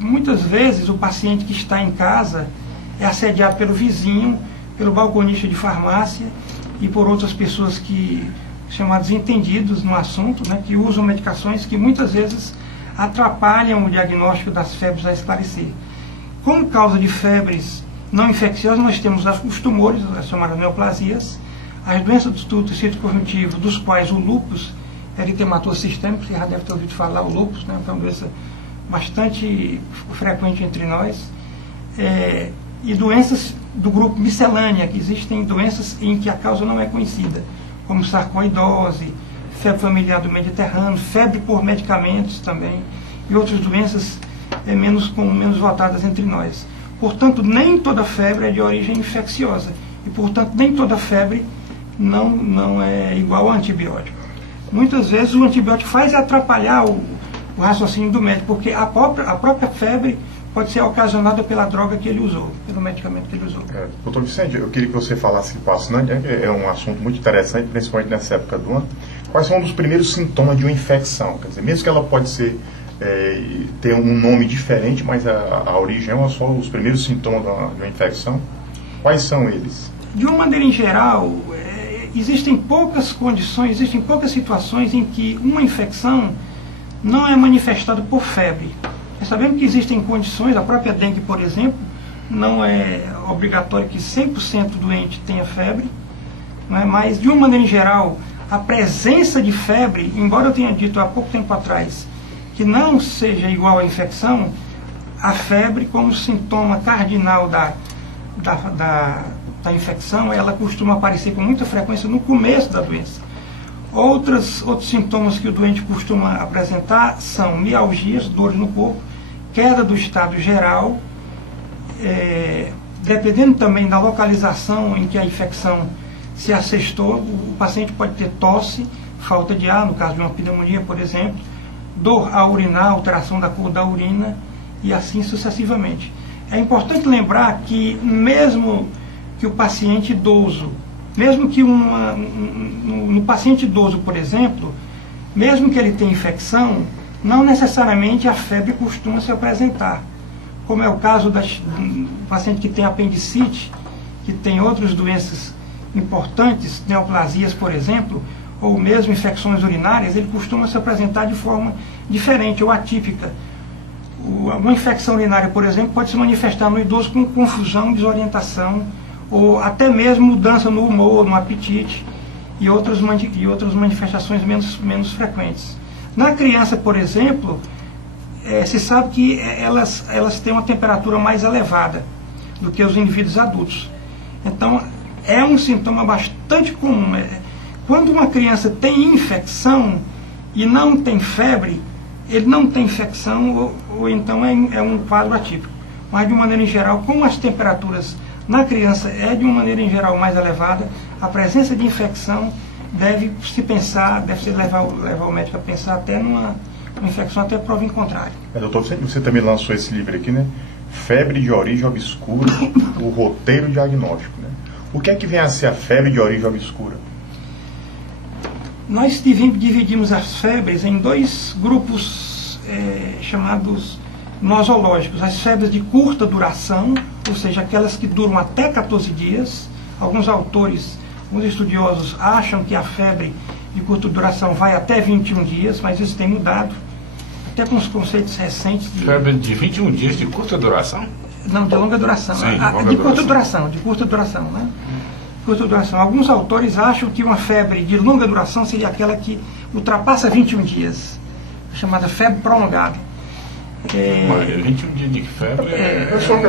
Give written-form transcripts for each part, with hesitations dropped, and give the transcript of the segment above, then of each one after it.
Muitas vezes o paciente que está em casa é assediado pelo vizinho, pelo balconista de farmácia e por outras pessoas que chamados entendidos no assunto, né, que usam medicações que muitas vezes atrapalham o diagnóstico das febres a esclarecer. Como causa de febres não infecciosas, nós temos os tumores, as chamadas neoplasias, as doenças do tecido cognitivo, dos quais o lúpus eritematoso sistêmico, você já deve ter ouvido falar, o lúpus, né, que é uma doença bastante frequente entre nós, e doenças do grupo miscelânea, que existem doenças em que a causa não é conhecida, como sarcoidose, febre familiar do Mediterrâneo, febre por medicamentos também, e outras doenças menos votadas entre nós. Portanto, nem toda febre é de origem infecciosa, e portanto nem toda febre não é igual ao antibiótico. Muitas vezes o antibiótico faz atrapalhar o raciocínio do médico, porque a própria febre pode ser ocasionada pela droga que ele usou, pelo medicamento que ele usou. Doutor Vicente, eu queria que você falasse para o assinante, é um assunto muito interessante, principalmente nessa época do ano. Quais são os primeiros sintomas de uma infecção? Quer dizer, mesmo que ela pode ser, ter um nome diferente, mas a origem é só os primeiros sintomas de uma infecção. Quais são eles? De uma maneira em geral, existem poucas condições, existem poucas situações em que uma infecção não é manifestada por febre. Nós sabemos que existem condições, a própria dengue, por exemplo, não é obrigatório que 100% doente tenha febre, não é? Mas, de uma maneira em geral, a presença de febre, embora eu tenha dito há pouco tempo atrás que não seja igual à infecção, a febre, como sintoma cardinal da infecção, ela costuma aparecer com muita frequência no começo da doença. Outros sintomas que o doente costuma apresentar são mialgias, dores no corpo, queda do estado geral, dependendo também da localização em que a infecção se assestou, o paciente pode ter tosse, falta de ar, no caso de uma pneumonia, por exemplo, dor a urinar, alteração da cor da urina e assim sucessivamente. É importante lembrar que mesmo que o paciente idoso, mesmo que no paciente idoso, por exemplo, mesmo que ele tenha infecção, não necessariamente a febre costuma se apresentar. Como é o caso do paciente que tem apendicite, que tem outras doenças importantes, neoplasias, por exemplo, ou mesmo infecções urinárias, ele costuma se apresentar de forma diferente ou atípica. Uma infecção urinária, por exemplo, pode se manifestar no idoso com confusão, desorientação, ou até mesmo mudança no humor, no apetite e outras manifestações menos frequentes. Na criança, por exemplo, se sabe que elas têm uma temperatura mais elevada do que os indivíduos adultos. Então, é um sintoma bastante comum. Quando uma criança tem infecção e não tem febre, ele não tem infecção ou então é um quadro atípico. Mas, de uma maneira em geral, como as temperaturas na criança é de uma maneira em geral mais elevada, a presença de infecção deve levar o médico a pensar até numa infecção, até prova em contrário. Doutor, você também lançou esse livro aqui, né? Febre de origem obscura, o roteiro diagnóstico, né? O que é que vem a ser a febre de origem obscura? Nós dividimos as febres em dois grupos chamados nosológicos. As febres de curta duração, ou seja, aquelas que duram até 14 dias. Alguns autores, alguns estudiosos acham que a febre de curta duração vai até 21 dias, mas isso tem mudado, até com os conceitos recentes. Febre de 21 dias de curta duração? Não, de longa duração. Sim, de curta duração, né? Curta duração. Alguns autores acham que uma febre de longa duração seria aquela que ultrapassa 21 dias, chamada febre prolongada. 21 dias de febre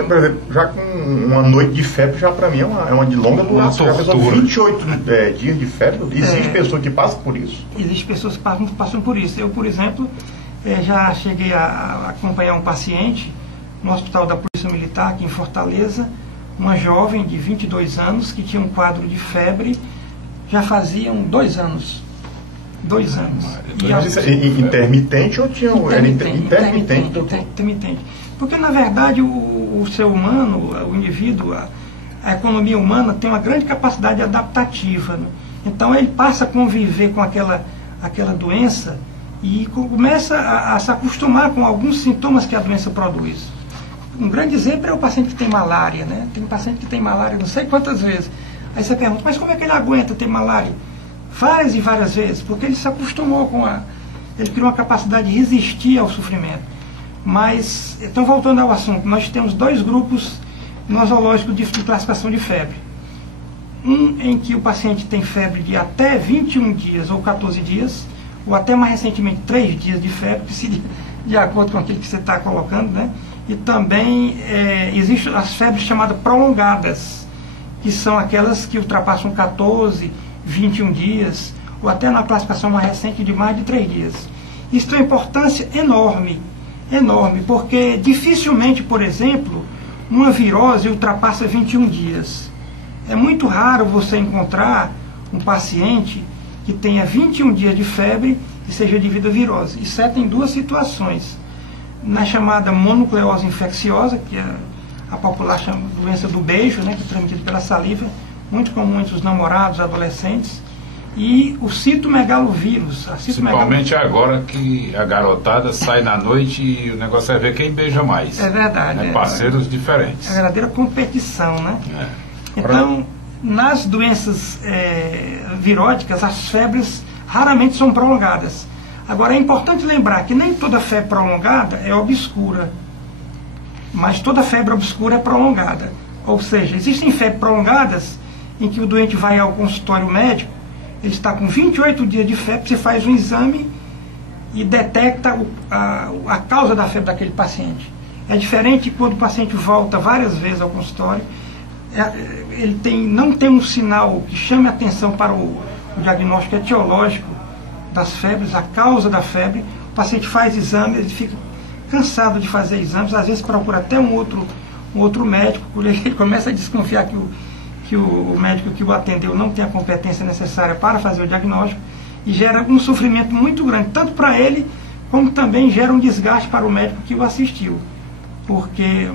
por exemplo, já com uma noite de febre, já para mim é uma de longa duração. 28 dias de febre, existe pessoa que passa por isso? Existem pessoas que passam por isso. Eu, por exemplo, já cheguei a acompanhar um paciente no hospital da Polícia Militar, aqui em Fortaleza, uma jovem de 22 anos que tinha um quadro de febre já faziam 2 anos. 2 anos. Mas isso é intermitente ou tinha intermitente. Porque, na verdade, o ser humano, o indivíduo, a economia humana tem uma grande capacidade adaptativa, né? Então, ele passa a conviver com aquela doença e começa a se acostumar com alguns sintomas que a doença produz. Um grande exemplo é o paciente que tem malária, né? Tem um paciente que tem malária não sei quantas vezes. Aí você pergunta, mas como é que ele aguenta ter malária? Várias e várias vezes, porque ele se acostumou com ele criou uma capacidade de resistir ao sofrimento. Mas, então voltando ao assunto, nós temos dois grupos nosológicos de classificação de febre. Um em que o paciente tem febre de até 21 dias ou 14 dias, ou até mais recentemente 3 dias de febre, de acordo com aquilo que você está colocando, né? E também existem as febres chamadas prolongadas, que são aquelas que ultrapassam 14, 21 dias, ou até na classificação mais recente de mais de 3 dias. Isso tem uma importância enorme, enorme, porque dificilmente, por exemplo, uma virose ultrapassa 21 dias. É muito raro você encontrar um paciente que tenha 21 dias de febre e seja devido à virose, exceto em duas situações. Na chamada mononucleose infecciosa, que a popular chama doença do beijo, né, que é transmitida pela saliva, muito comum entre os namorados, adolescentes, e o citomegalovírus. Principalmente agora que a garotada sai na noite e o negócio é ver quem beija mais. É verdade. Né? Parceiros diferentes. É a verdadeira competição, né? Então, nas doenças viróticas, as febres raramente são prolongadas. Agora, é importante lembrar que nem toda febre prolongada é obscura, mas toda febre obscura é prolongada. Ou seja, existem febres prolongadas em que o doente vai ao consultório médico, ele está com 28 dias de febre, você faz um exame e detecta a causa da febre daquele paciente. É diferente quando o paciente volta várias vezes ao consultório, ele não tem um sinal que chame a atenção para o diagnóstico etiológico das febres, a causa da febre. O paciente faz exame, ele fica cansado de fazer exames, às vezes procura até um outro médico, porque ele começa a desconfiar que o médico que o atendeu não tem a competência necessária para fazer o diagnóstico, e gera um sofrimento muito grande, tanto para ele, como também gera um desgaste para o médico que o assistiu, porque